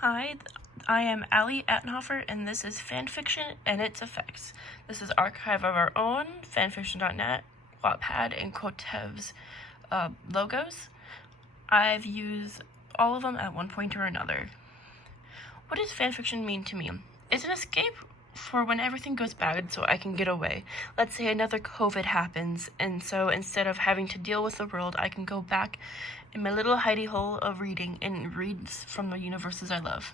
Hi, I am Ali Attenhofer, and this is Fanfiction and its Effects. This is Archive of Our Own, fanfiction.net, Wattpad, and Kotev's logos. I've used all of them at one point or another. What does fanfiction mean to me? It's an escape for when everything goes bad so I can get away. Let's say another COVID happens, and so instead of having to deal with the world, I can go back in my little hidey hole of reading and read from the universes I love.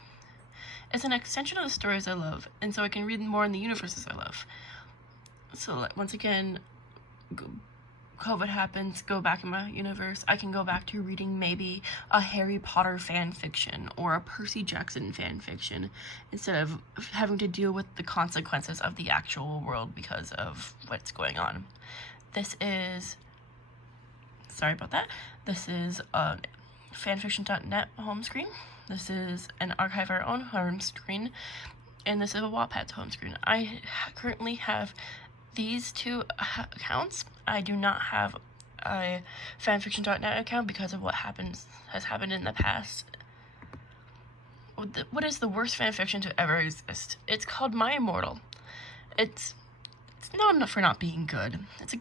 It's an extension of the stories I love, and so I can read more in the universes I love. So once again, COVID happens, go back in my universe, I can go back to reading maybe a Harry Potter fan fiction or a Percy Jackson fan fiction instead of having to deal with the consequences of the actual world because of what's going on. This is a fanfiction.net home screen. This is an Archive Our Own home screen, and this is a Wattpad's home screen. I currently have these two accounts. I do not have a fanfiction.net account because of what has happened in the past. What is the worst fanfiction to ever exist? It's called My Immortal. It's known for not being good. It's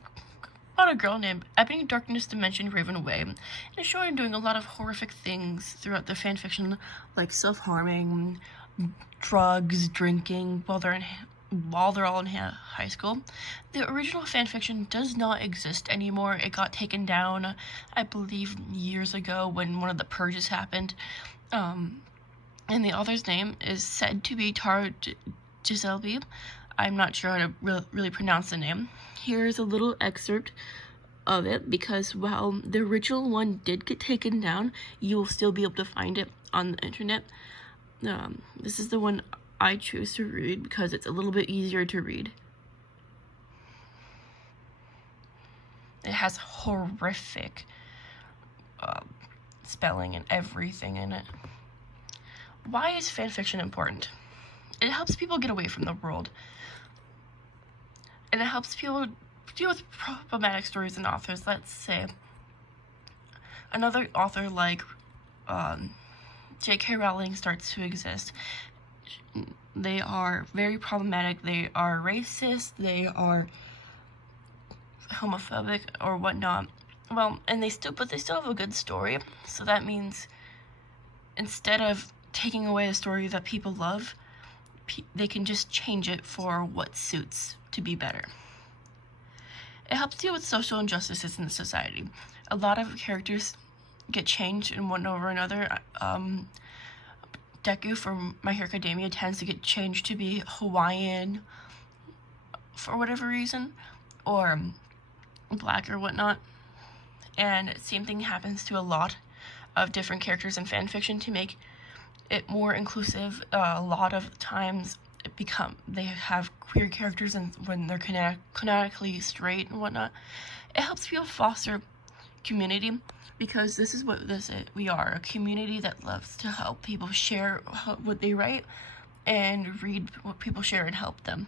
about a girl named Ebony Darkness Dimension Ravenway, and it's showing doing a lot of horrific things throughout the fanfiction, like self-harming, drugs, drinking, while they're all in high school. The original fanfiction does not exist anymore. It got taken down, I believe, years ago when one of the purges happened. And the author's name is said to be Tara Giselby. I'm not sure how to really pronounce the name. Here's a little excerpt of it, because while the original one did get taken down, you will still be able to find it on the internet. This is the one I choose to read because it's a little bit easier to read. It has horrific spelling and everything in it. Why is fanfiction important? It helps people get away from the world. And it helps people deal with problematic stories and authors. Let's say another author like J.K. Rowling starts to exist. They are very problematic. They are racist. They are homophobic or whatnot. Well, and they still have a good story. So that means instead of taking away a story that people love, they can just change it for what suits to be better. It helps deal with social injustices in the society. A lot of characters get changed in one over another. Deku from My Hero Academia tends to get changed to be Hawaiian for whatever reason, or black or whatnot. And same thing happens to a lot of different characters in fanfiction to make it more inclusive. A lot of times they have queer characters, and when they're canonically straight and whatnot, it helps people foster community, because this is what this is. We are a community that loves to help people share what they write and read what people share and help them.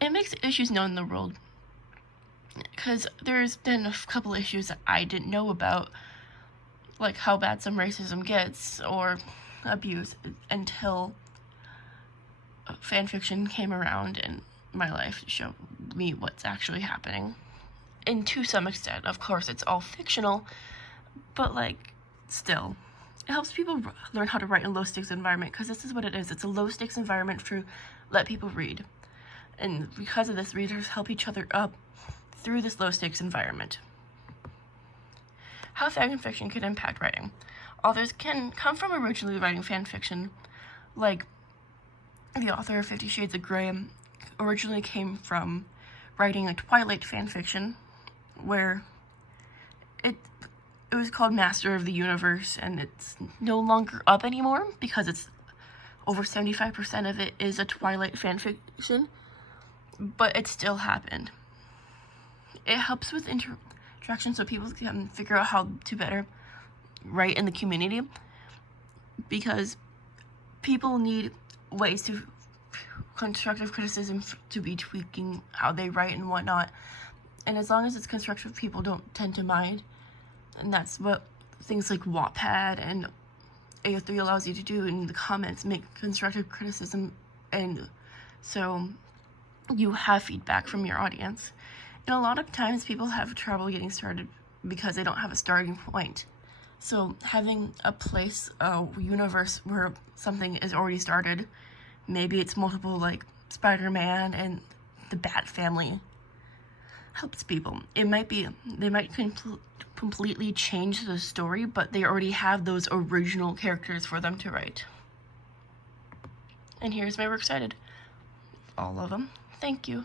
It makes issues known in the world, because there's been a couple issues that I didn't know about, like how bad some racism gets or abuse, until fanfiction came around in my life to show me what's actually happening. And to some extent, of course, it's all fictional, but still, it helps people learn how to write in a low-stakes environment, because this is what it is. It's a low-stakes environment to let people read. And because of this, readers help each other up through this low-stakes environment. How fanfiction can impact writing. Authors can come from originally writing fanfiction, like the author of 50 Shades of Grey originally came from writing a Twilight fanfiction, where it was called Master of the Universe, and it's no longer up anymore because it's over 75% of it is a Twilight fanfiction, but it still happened. It helps with interaction so people can figure out how to better write in the community, because people need ways to constructive criticism to be tweaking how they write and whatnot, and as long as it's constructive, people don't tend to mind. And that's what things like Wattpad and AO3 allows you to do in the comments, make constructive criticism, and so you have feedback from your audience. And a lot of times people have trouble getting started because they don't have a starting point. So having a place, a universe where something is already started, maybe it's multiple, like Spider-Man and the Bat Family, helps people. It might be, they might completely change the story, but they already have those original characters for them to write. And here's my works cited. All of them. Thank you.